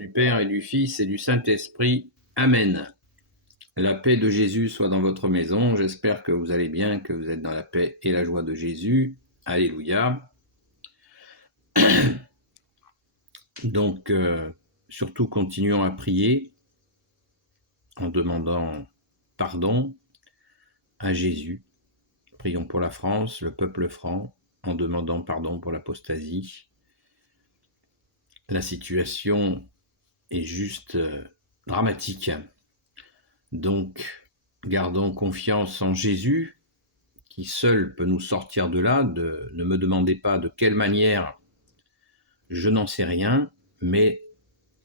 du Père et du Fils et du Saint-Esprit. Amen. La paix de Jésus soit dans votre maison. J'espère que vous allez bien, que vous êtes dans la paix et la joie de Jésus. Alléluia. Donc, surtout continuons à prier en demandant pardon à Jésus. Prions pour la France, le peuple franc, en demandant pardon pour l'apostasie. La situation est juste dramatique. Donc, gardons confiance en Jésus, qui seul peut nous sortir de là. Ne me demandez pas de quelle manière, je n'en sais rien, mais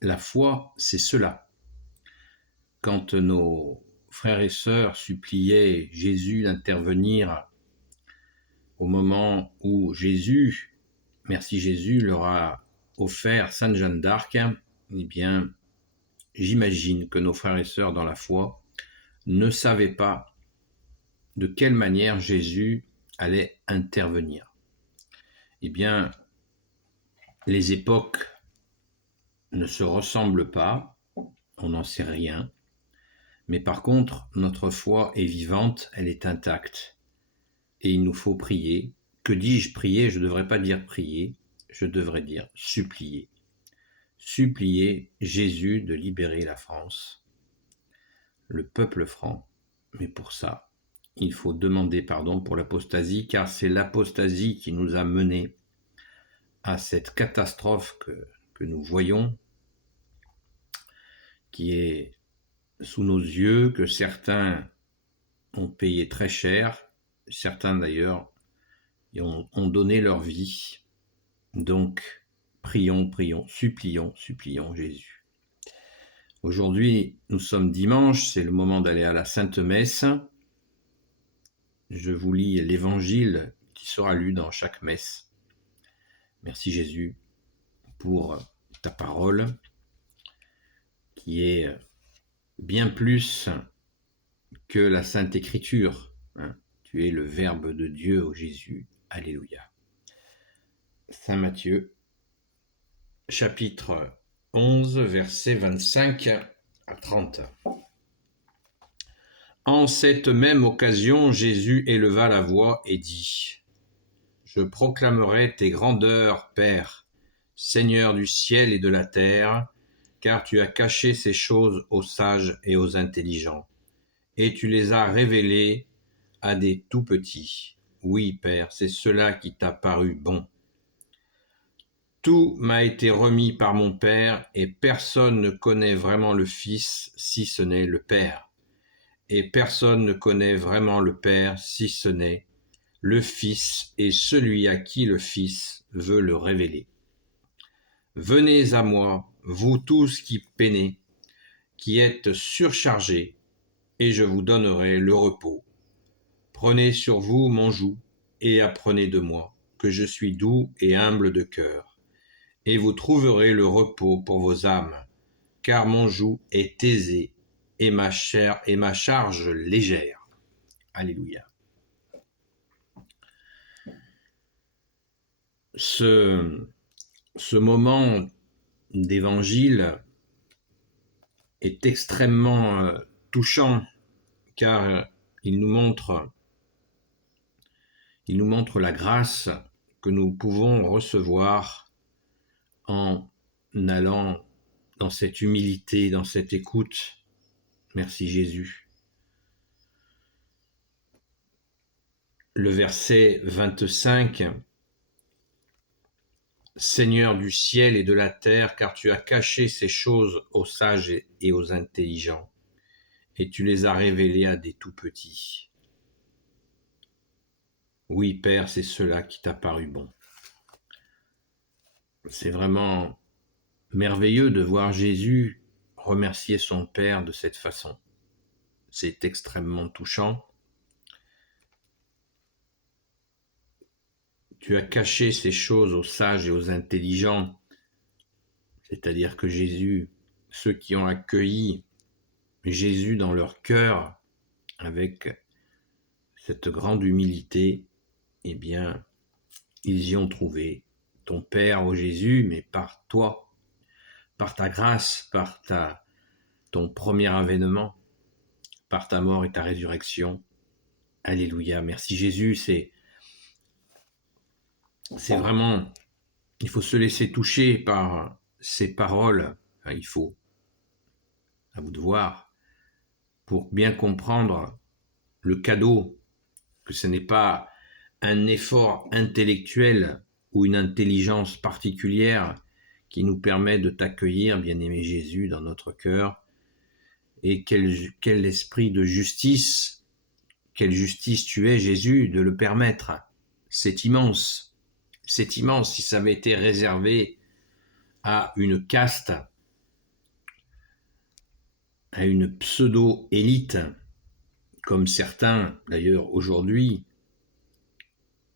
la foi, c'est cela. Quand nos frères et sœurs suppliaient Jésus d'intervenir au moment où Jésus, merci Jésus, leur a offert Sainte Jeanne d'Arc, eh bien, j'imagine que nos frères et sœurs dans la foi ne savaient pas de quelle manière Jésus allait intervenir. Eh bien, les époques ne se ressemblent pas, on n'en sait rien, mais par contre, notre foi est vivante, elle est intacte. Et il nous faut prier. Que dis-je prier? Je ne devrais pas dire prier, je devrais dire supplier. Supplier Jésus de libérer la France, le peuple franc. Mais pour ça, il faut demander pardon pour l'apostasie, car c'est l'apostasie qui nous a menés à cette catastrophe que nous voyons, qui est sous nos yeux, que certains ont payé très cher, certains d'ailleurs ont donné leur vie. Donc, prions, supplions Jésus. Aujourd'hui, nous sommes dimanche, c'est le moment d'aller à la Sainte Messe. Je vous lis l'évangile qui sera lu dans chaque messe. Merci Jésus pour ta parole qui est bien plus que la Sainte Écriture. Tu es le Verbe de Dieu, ô Jésus. Alléluia. Saint Matthieu, chapitre 11, versets 25 à 30. En cette même occasion, Jésus éleva la voix et dit : Je proclamerai tes grandeurs, Père, Seigneur du ciel et de la terre, car tu as caché ces choses aux sages et aux intelligents, et tu les as révélées à des tout-petits. Oui, Père, c'est cela qui t'a paru bon. Tout m'a été remis par mon Père, et personne ne connaît vraiment le Fils si ce n'est le Père. Et personne ne connaît vraiment le Père si ce n'est le Fils et celui à qui le Fils veut le révéler. Venez à moi, vous tous qui peinez, qui êtes surchargés, et je vous donnerai le repos. Prenez sur vous mon joug et apprenez de moi, que je suis doux et humble de cœur, et vous trouverez le repos pour vos âmes, car mon joug est aisé et ma charge légère. Alléluia. Ce moment d'évangile est extrêmement touchant, car il nous montre la grâce que nous pouvons recevoir en allant dans cette humilité, dans cette écoute. Merci Jésus. Le verset 25, Seigneur du ciel et de la terre, car tu as caché ces choses aux sages et aux intelligents, et tu les as révélées à des tout-petits. Oui, Père, c'est cela qui t'a paru bon. C'est vraiment merveilleux de voir Jésus remercier son Père de cette façon. C'est extrêmement touchant. Tu as caché ces choses aux sages et aux intelligents, c'est-à-dire que Jésus, ceux qui ont accueilli Jésus dans leur cœur avec cette grande humilité, eh bien, ils y ont trouvé ton Père, ô Jésus, mais par toi, par ta grâce, par ton premier avènement, par ta mort et ta résurrection. Alléluia. Merci Jésus, c'est vraiment, il faut se laisser toucher par ces paroles. Enfin, il faut, à vous de voir, pour bien comprendre le cadeau, que ce n'est pas un effort intellectuel ou une intelligence particulière qui nous permet de t'accueillir, bien-aimé Jésus, dans notre cœur. Et quel esprit de justice, quelle justice tu es, Jésus, de le permettre. C'est immense. C'est immense. Si ça avait été réservé à une caste, à une pseudo-élite, comme certains, d'ailleurs, aujourd'hui,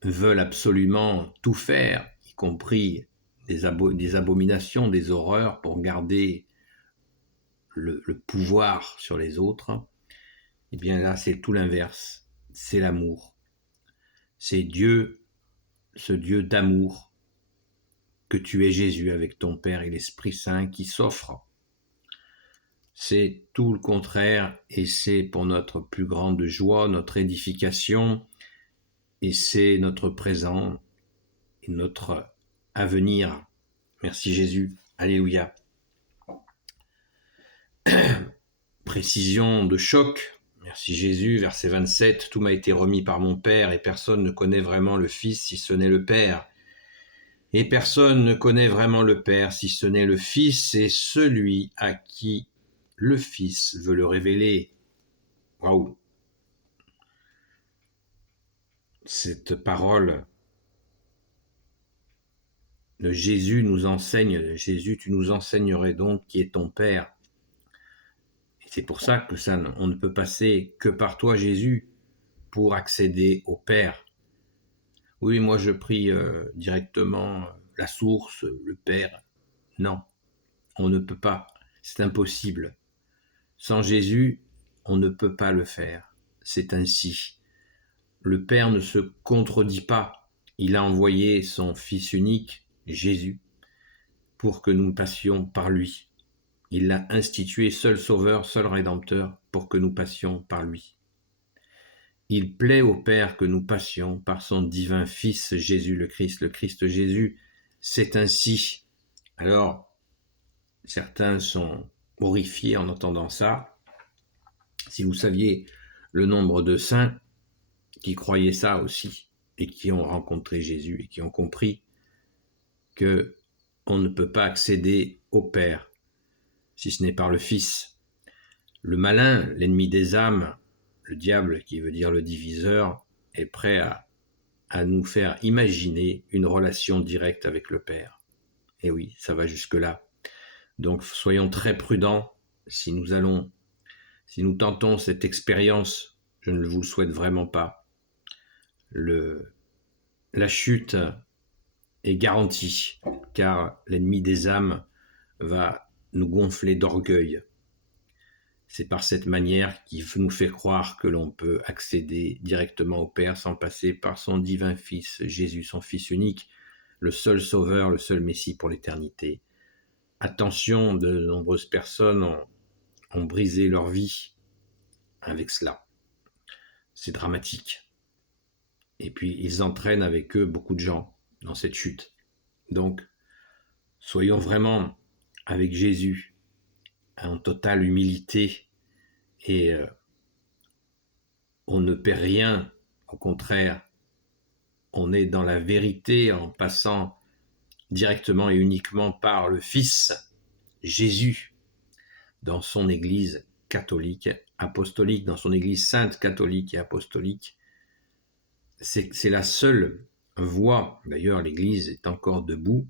veulent absolument tout faire, y compris des abominations, des horreurs, pour garder le pouvoir sur les autres, eh bien là, c'est tout l'inverse. C'est l'amour. C'est Dieu, ce Dieu d'amour, que tu es Jésus avec ton Père et l'Esprit Saint qui s'offre. C'est tout le contraire et c'est pour notre plus grande joie, notre édification, et c'est notre présent et notre avenir. Merci Jésus. Alléluia. Précision de choc. Merci Jésus. Verset 27. Tout m'a été remis par mon Père et personne ne connaît vraiment le Fils si ce n'est le Père. Et personne ne connaît vraiment le Père si ce n'est le Fils et celui à qui le Fils veut le révéler. Waouh! Cette parole de Jésus nous enseigne, Jésus, tu nous enseignerais donc qui est ton Père. Et c'est pour ça que on ne peut passer que par toi, Jésus, pour accéder au Père. Oui, moi je prie directement la source, le Père. Non, on ne peut pas, c'est impossible. Sans Jésus, on ne peut pas le faire. C'est ainsi. Le Père ne se contredit pas. Il a envoyé son Fils unique, Jésus, pour que nous passions par lui. Il l'a institué seul Sauveur, seul Rédempteur, pour que nous passions par lui. Il plaît au Père que nous passions par son divin Fils Jésus le Christ Jésus. C'est ainsi. Alors, certains sont horrifiés en entendant ça. Si vous saviez le nombre de saints qui croyaient ça aussi et qui ont rencontré Jésus et qui ont compris que on ne peut pas accéder au Père si ce n'est par le Fils. Le malin, l'ennemi des âmes, le diable, qui veut dire le diviseur, est prêt à nous faire imaginer une relation directe avec le Père. Et oui, ça va jusque-là. Donc soyons très prudents si nous tentons cette expérience. Je ne vous le souhaite vraiment pas. La chute est garantie, car l'ennemi des âmes va nous gonfler d'orgueil. C'est par cette manière qu'il nous fait croire que l'on peut accéder directement au Père sans passer par son divin Fils, Jésus, son Fils unique, le seul Sauveur, le seul Messie pour l'éternité. Attention, de nombreuses personnes ont brisé leur vie avec cela. C'est dramatique. Et puis, ils entraînent avec eux beaucoup de gens dans cette chute. Donc, soyons vraiment avec Jésus, en totale humilité, et on ne perd rien, au contraire, on est dans la vérité en passant directement et uniquement par le Fils, Jésus, dans son Église catholique, apostolique, dans son Église sainte catholique et apostolique. C'est la seule voie. D'ailleurs, l'Église est encore debout,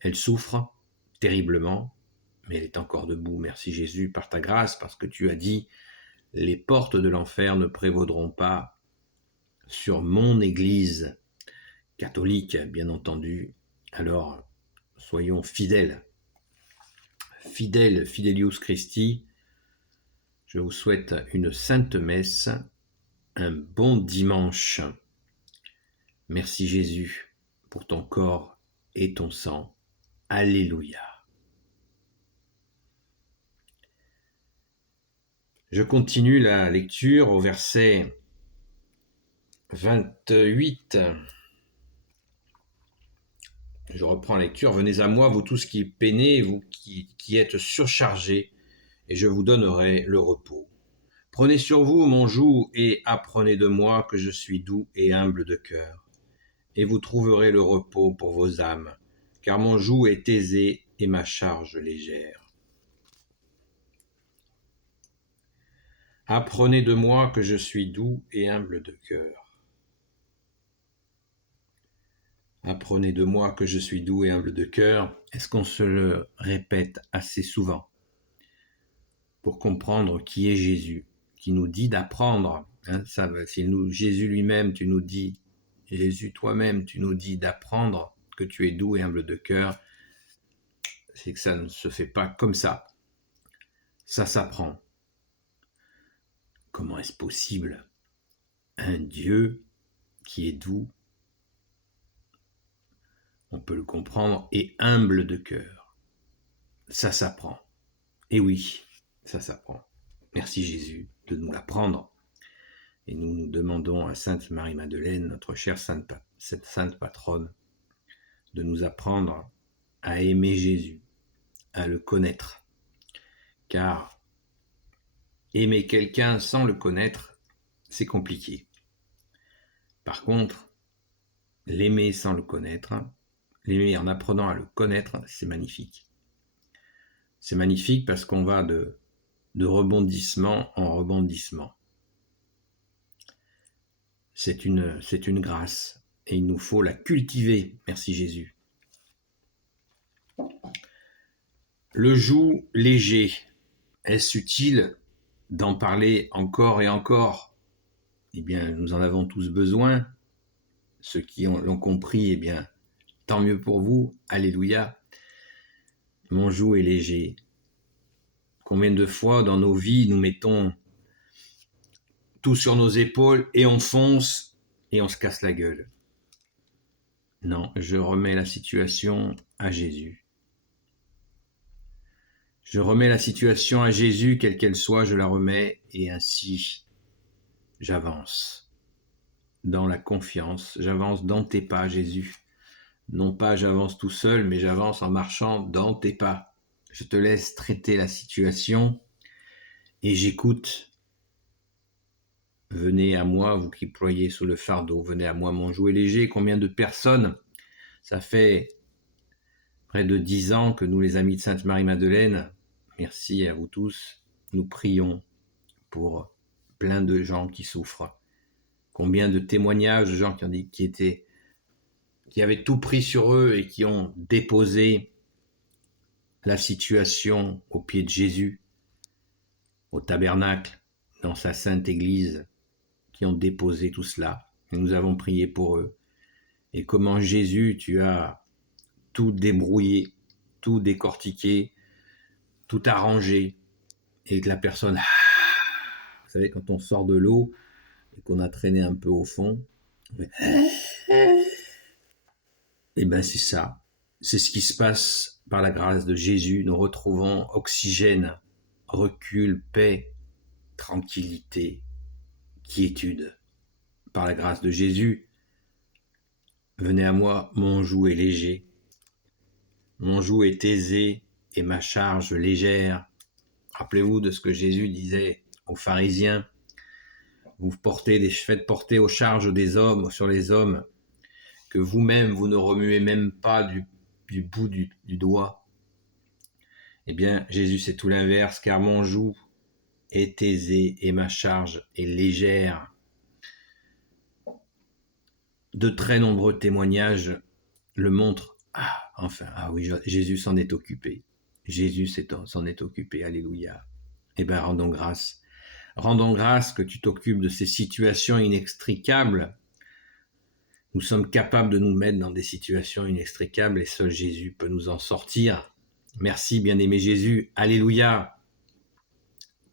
elle souffre terriblement, mais elle est encore debout. Merci Jésus, par ta grâce, parce que tu as dit, les portes de l'enfer ne prévaudront pas sur mon Église catholique, bien entendu. Alors, soyons fidèles. Fidèles, Fidelius Christi. Je vous souhaite une sainte messe, un bon dimanche. Merci Jésus pour ton corps et ton sang. Alléluia. Je continue la lecture au verset 28. Je reprends la lecture. « Venez à moi, vous tous qui peinez, vous qui êtes surchargés, et je vous donnerai le repos. Prenez sur vous mon joug et apprenez de moi que je suis doux et humble de cœur, et vous trouverez le repos pour vos âmes, car mon joug est aisé et ma charge légère. Apprenez de moi que je suis doux et humble de cœur. Apprenez de moi que je suis doux et humble de cœur. Est-ce qu'on se le répète assez souvent pour comprendre qui est Jésus, qui nous dit d'apprendre, si Jésus lui-même, tu nous dis, Jésus toi-même, tu nous dis d'apprendre que tu es doux et humble de cœur, c'est que ça ne se fait pas comme ça. Ça s'apprend. Comment est-ce possible? Un Dieu qui est doux, on peut le comprendre, et humble de cœur. Ça s'apprend. Et oui, ça s'apprend. Merci Jésus de nous l'apprendre. Et nous demandons à Sainte Marie-Madeleine, notre chère cette sainte patronne, de nous apprendre à aimer Jésus, à le connaître. Car aimer quelqu'un sans le connaître, c'est compliqué. Par contre, l'aimer sans le connaître, l'aimer en apprenant à le connaître, c'est magnifique. C'est magnifique parce qu'on va de rebondissement en rebondissement. C'est une grâce et il nous faut la cultiver. Merci Jésus. Le joug léger. Est-ce utile d'en parler encore et encore? Eh bien, nous en avons tous besoin. Ceux qui l'ont compris, eh bien, tant mieux pour vous. Alléluia. Mon joug est léger. Combien de fois dans nos vies nous mettons tout sur nos épaules et on fonce et on se casse la gueule? Non, je remets la situation à Jésus. Je remets la situation à Jésus, quelle qu'elle soit, je la remets et ainsi j'avance dans la confiance, j'avance dans tes pas, Jésus. Non pas j'avance tout seul, mais j'avance en marchant dans tes pas. Je te laisse traiter la situation et j'écoute. Venez à moi, vous qui ployez sous le fardeau, venez à moi, mon joug est léger. Combien de personnes? Ça fait près de 10 ans que nous, les amis de Sainte Marie-Madeleine, merci à vous tous, nous prions pour plein de gens qui souffrent. Combien de témoignages de gens qui avaient tout pris sur eux et qui ont déposé la situation aux pieds de Jésus, au tabernacle, dans sa sainte église, qui ont déposé tout cela. Et nous avons prié pour eux. Et comment Jésus, tu as tout débrouillé, tout décortiqué, tout arrangé, et que la personne, vous savez, quand on sort de l'eau et qu'on a traîné un peu au fond, et bien c'est ça, c'est ce qui se passe par la grâce de Jésus. Nous retrouvons oxygène, recul, paix, tranquillité, quiétude. Par la grâce de Jésus, venez à moi, mon joug est léger, mon joug est aisé et ma charge légère. Rappelez-vous de ce que Jésus disait aux pharisiens. Vous faites porter aux charges des hommes, sur les hommes, que vous-même, vous ne remuez même pas du bout du doigt. Eh bien, Jésus, c'est tout l'inverse, car mon joug est aisé et ma charge est légère. De très nombreux témoignages le montrent. Ah oui, Jésus s'en est occupé. Jésus s'en est occupé, alléluia. Eh bien, rendons grâce. Rendons grâce que tu t'occupes de ces situations inextricables. Nous sommes capables de nous mettre dans des situations inextricables et seul Jésus peut nous en sortir. Merci, bien-aimé Jésus. Alléluia.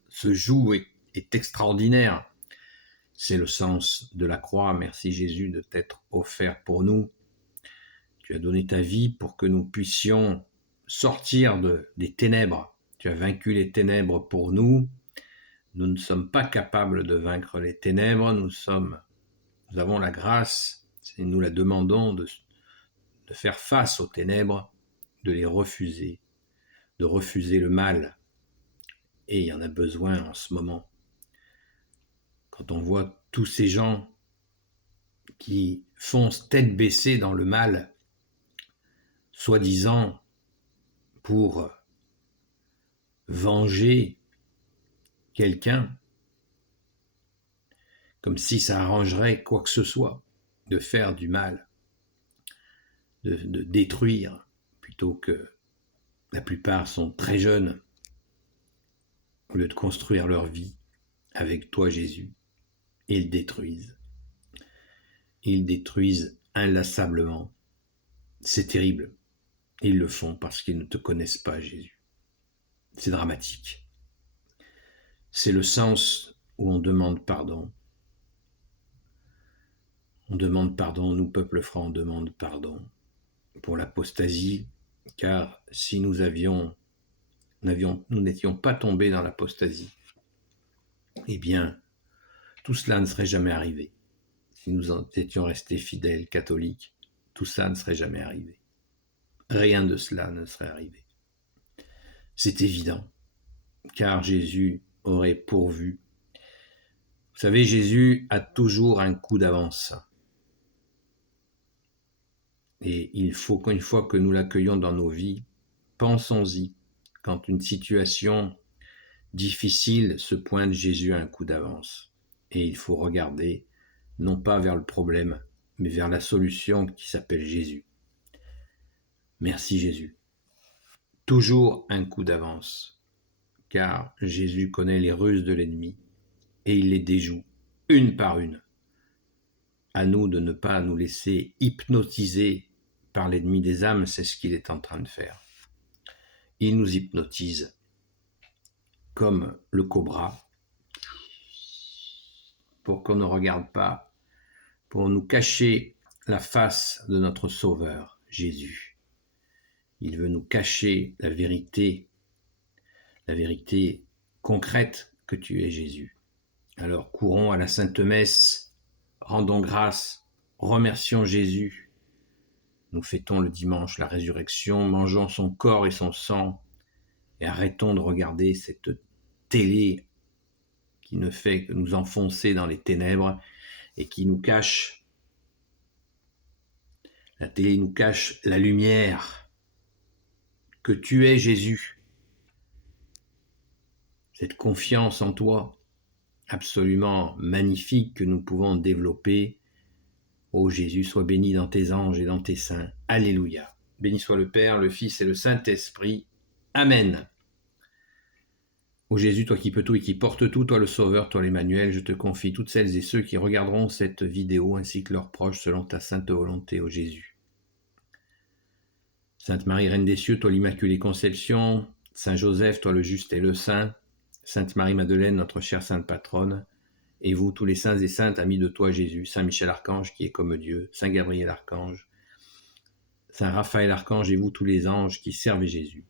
Ce joug est extraordinaire. C'est le sens de la croix. Merci Jésus de t'être offert pour nous. Tu as donné ta vie pour que nous puissions sortir des ténèbres. Tu as vaincu les ténèbres pour nous. Nous ne sommes pas capables de vaincre les ténèbres, nous avons la grâce, et nous la demandons de faire face aux ténèbres, de les refuser, de refuser le mal. Et il y en a besoin en ce moment. Quand on voit tous ces gens qui foncent tête baissée dans le mal, soi-disant pour venger quelqu'un, comme si ça arrangerait quoi que ce soit, de faire du mal, de détruire, plutôt que la plupart sont très jeunes, au lieu de construire leur vie avec toi Jésus, ils détruisent. Ils détruisent inlassablement. C'est terrible. Ils le font parce qu'ils ne te connaissent pas, Jésus. C'est dramatique. C'est le sens où on demande pardon. On demande pardon, nous, peuple franc, on demande pardon pour l'apostasie, car si nous n'étions pas tombés dans l'apostasie, eh bien, tout cela ne serait jamais arrivé. Si nous étions restés fidèles, catholiques, tout ça ne serait jamais arrivé. Rien de cela ne serait arrivé. C'est évident, car Jésus aurait pourvu. Vous savez, Jésus a toujours un coup d'avance. Et il faut qu'une fois que nous l'accueillons dans nos vies, pensons-y. Quand une situation difficile se pointe, Jésus a un coup d'avance. Et il faut regarder, non pas vers le problème, mais vers la solution qui s'appelle Jésus. Merci Jésus. Toujours un coup d'avance, car Jésus connaît les ruses de l'ennemi et il les déjoue une par une. À nous de ne pas nous laisser hypnotiser par l'ennemi des âmes, c'est ce qu'il est en train de faire. Il nous hypnotise comme le cobra pour qu'on ne regarde pas, pour nous cacher la face de notre Sauveur, Jésus. Il veut nous cacher la vérité concrète que tu es, Jésus. Alors courons à la Sainte Messe, rendons grâce, remercions Jésus. Nous fêtons le dimanche la résurrection, mangeons son corps et son sang, et arrêtons de regarder cette télé qui ne fait que nous enfoncer dans les ténèbres et qui nous cache. La télé nous cache la lumière que tu es, Jésus. Cette confiance en toi, absolument magnifique que nous pouvons développer. Ô Jésus, sois béni dans tes anges et dans tes saints. Alléluia. Béni soit le Père, le Fils et le Saint-Esprit. Amen. Ô Jésus, toi qui peux tout et qui portes tout, toi le Sauveur, toi l'Emmanuel, je te confie toutes celles et ceux qui regarderont cette vidéo ainsi que leurs proches selon ta sainte volonté, ô Jésus. Sainte Marie, Reine des cieux, toi l'Immaculée Conception, Saint Joseph, toi le juste et le saint, Sainte Marie-Madeleine, notre chère sainte patronne, et vous, tous les saints et saintes, amis de toi, Jésus, Saint Michel Archange, qui est comme Dieu, Saint Gabriel Archange, Saint Raphaël Archange, et vous, tous les anges qui servent Jésus.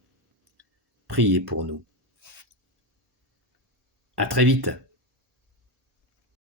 Priez pour nous. À très vite.